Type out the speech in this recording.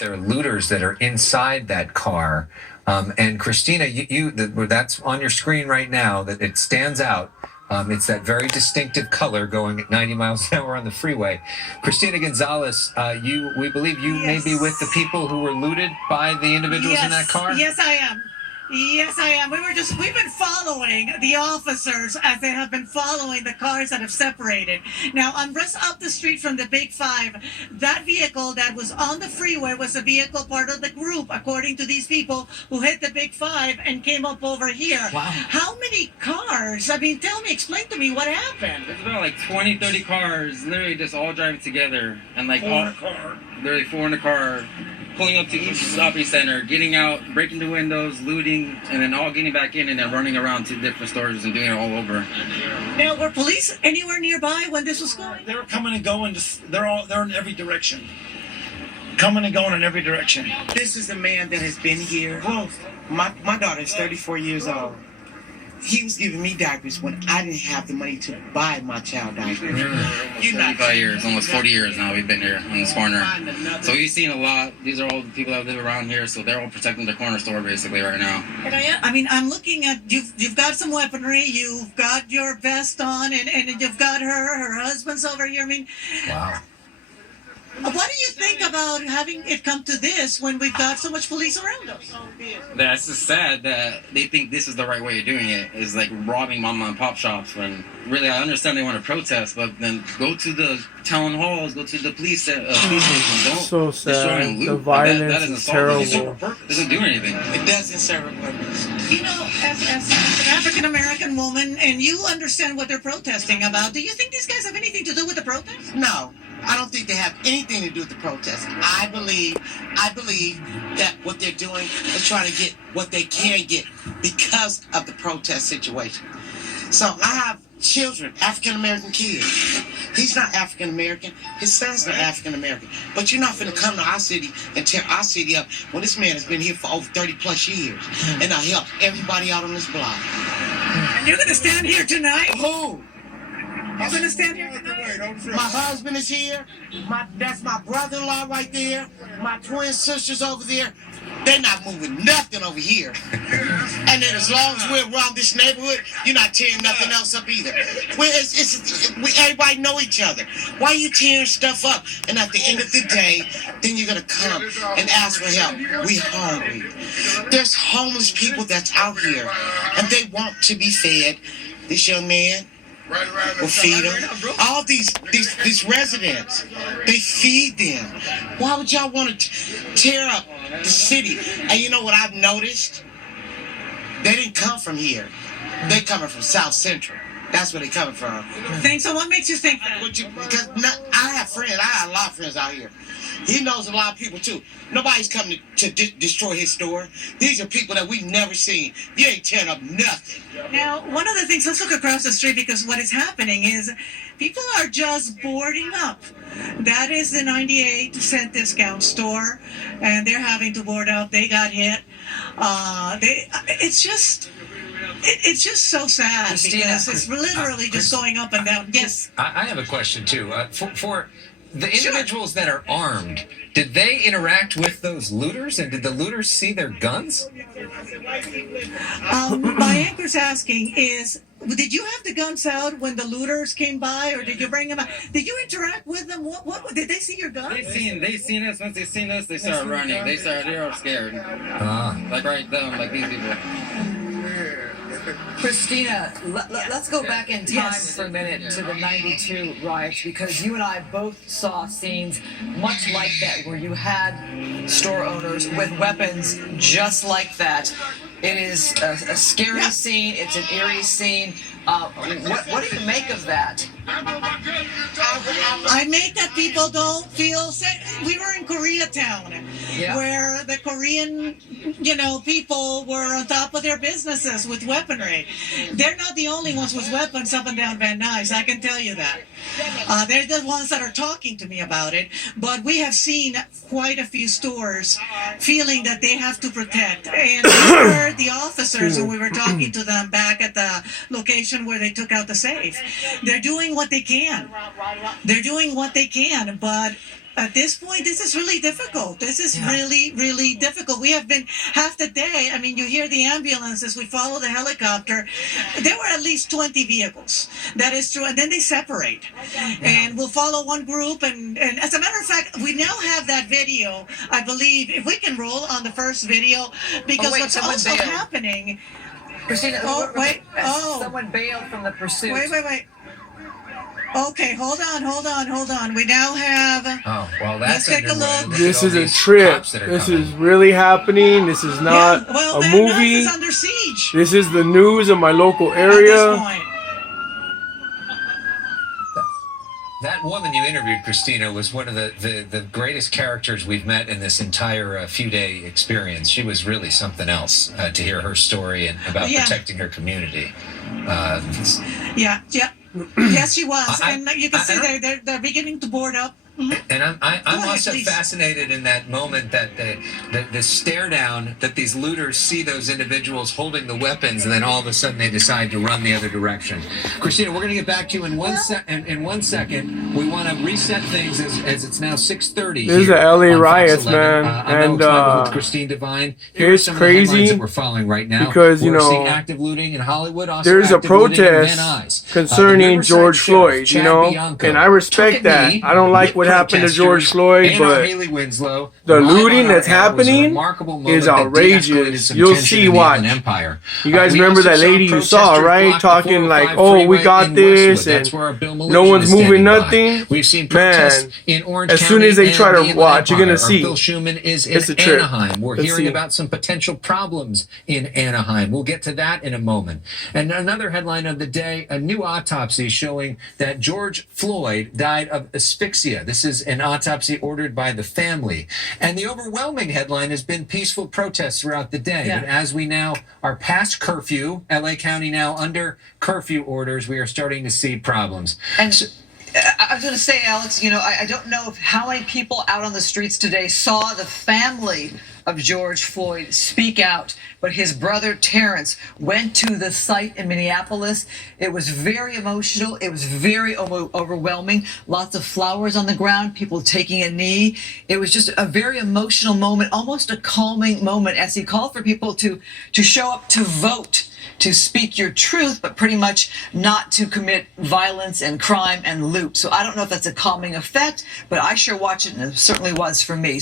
there are looters that are inside that car. And Christina, that's on your screen right now. That it stands out. It's that very distinctive color going at 90 miles an hour on the freeway. Christina Gonzalez, we believe you may be with the people who were looted by the individuals in that car? Yes, I am. Yes, I am. We've been following the officers as they have been following the cars that have separated. Now, I'm just up the street from the Big Five. That vehicle that was on the freeway was a vehicle part of the group, according to these people who hit the Big Five and came up over here. Wow. How many cars? I mean, explain to me what happened. It's about like 20, 30 cars, literally just all driving together. And like literally four in a car. Pulling up to each shopping center, getting out, breaking the windows, looting, and then all getting back in and then running around to different stores and doing it all over. Now, were police anywhere nearby when this was going? They were coming and going. They're in every direction. Coming and going in every direction. This is a man that has been here. My daughter's 34 years old. He was giving me diapers when I didn't have the money to buy my child diapers. 35 years, almost 40 years now we've been here on this corner. So we've seen a lot. These are all the people that live around here, so they're all protecting their corner store basically right now. And I mean, I'm looking at, you've got some weaponry, you've got your vest on, and you've got her husband's over here. I mean, wow. What do you think about having it come to this when we've got so much police around us? That's just sad that they think this is the right way of doing it, is like robbing mom and pop shops when really I understand they want to protest, but then go to the town halls, go to the police stations. Don't so sad. Destroy and loot. The violence that is terrible. It doesn't do anything. It doesn't serve a purpose. You know, as an African-American woman, and you understand what they're protesting about, do you think these guys have anything to do with the protest? No, I don't think they have anything to do with the protest. I believe that what they're doing is trying to get what they can get because of the protest situation. So I have children, African-American kids. He's not African-American. His son's not African-American. But you're not finna come to our city and tear our city up when this man has been here for over 30 plus years and I helped everybody out on this block. And you're going to stand here tonight? Who? You're going to stand here tonight? My husband is here. That's my brother-in-law right there. My twin sisters over there. They're not moving nothing over here. And then as long as we're around this neighborhood, you're not tearing nothing else up either. Everybody know each other. Why are you tearing stuff up? And at the end of the day, then you're going to come and ask for help. We hungry. There's homeless people that's out here, and they want to be fed. This young man will feed them. All these residents, they feed them. Why would y'all want to tear up the city? And you know what I've noticed? They didn't come from here. They coming from South Central. That's where they coming from. So what makes you think that? Because I have friends. I have a lot of friends out here. He knows a lot of people too. Nobody's coming to destroy his store. These are people that we've never seen. You ain't tearing up nothing. Now, one of the things, let's look across the street, because what is happening is people are just boarding up. That is the 98-cent discount store, and they're having to board up. They got hit. It's just so sad, Christina, because it's literally just going up and down. Yes. I have a question too. For the individuals that are armed, did they interact with those looters, and did the looters see their guns? My anchor's asking is, did you have the guns out when the looters came by, or did you bring them out? Did you interact with them? What did they see your guns? They seen us. Once they seen us, they started running. They're all scared. Like right down, like these people. Christina, let's go back in time for a minute to the 92 riots, because you and I both saw scenes much like that where you had store owners with weapons just like that. It is a scary scene. It's an eerie scene. What do you make of that? I make that people don't feel safe. We were in Koreatown, where the Korean, people were on top of their businesses with weaponry. They're not the only ones with weapons up and down Van Nuys, I can tell you that. They're the ones that are talking to me about it, but we have seen quite a few stores feeling that they have to protect. And we heard the officers, and we were talking to them back at the location where they took out the safe. They're doing what they can. They're doing what they can, but at this point, this is really difficult. This is really, really difficult. We have been half the day. I mean, you hear the ambulances, we follow the helicopter. There were at least 20 vehicles. That is true. And then they separate. And we'll follow one group. And as a matter of fact, we now have that video, I believe, if we can roll on the first video, because what's also happening. Christina, wait. Someone bailed from the pursuit. Wait. Okay, hold on. We now have. Oh, well, that's Let's take a underway. look. This Look is at all a these trip. cops that are This coming. is really happening. This is not Well, a Van Nuys movie. is under siege This is the news of my local at this area. point. That woman you interviewed, Christina, was one of the greatest characters we've met in this entire few-day experience. She was really something else to hear her story and about protecting her community. Yeah. Yes, she was. And you can see they're beginning to board up. And I'm Go also ahead, please. fascinated in that moment that the stare down that these looters see those individuals holding the weapons, and then all of a sudden they decide to run the other direction. Christina, we're going to get back to you in one second. We want to reset things as it's now 6:30. This is the LA riots, man, I'm and with Christine Divine. Here are it's some of the headlines crazy that we're following right now. because, you we're know, seeing active looting in Hollywood. Also there's a active looting in protest Van Nuys. concerning Riverside George Sheriff, Floyd, Chad you know, Bianco, and I respect took a that. knee I don't like with what happened to George protesters Floyd, and but Haley Winslow. the Live looting on our that's air was a happening remarkable moment is that outrageous. de-escalated some You'll tension see in the why. Inland Empire. You guys We remember also that saw lady you saw, protesters right? block the Talking like, 405 oh, we freeway got in this, Westwood. That's and where our Bill no Melugin one's is moving standing by. nothing. We've seen protests Man, in Orange as County soon as they and try the to Inland watch, you're gonna Empire. see. Bill Schuman is It's a in trip. Anaheim. We're Let's hearing see. about some potential problems in Anaheim. We'll get to that in a moment. And another headline of the day, a new autopsy showing that George Floyd died of asphyxia. This is an autopsy ordered by the family. And the overwhelming headline has been peaceful protests throughout the day. Yeah. But as we now are past curfew, LA County now under curfew orders, we are starting to see problems. And I was going to say, Alex, you know, I don't know how many people out on the streets today saw the family of George Floyd speak out, but his brother Terrence went to the site in Minneapolis. It was very emotional. It was very overwhelming. Lots of flowers on the ground, people taking a knee. It was just a very emotional moment, almost a calming moment as he called for people to show up to vote, to speak your truth, but pretty much not to commit violence and crime and loot. So I don't know if that's a calming effect, but I sure watched it, and it certainly was for me.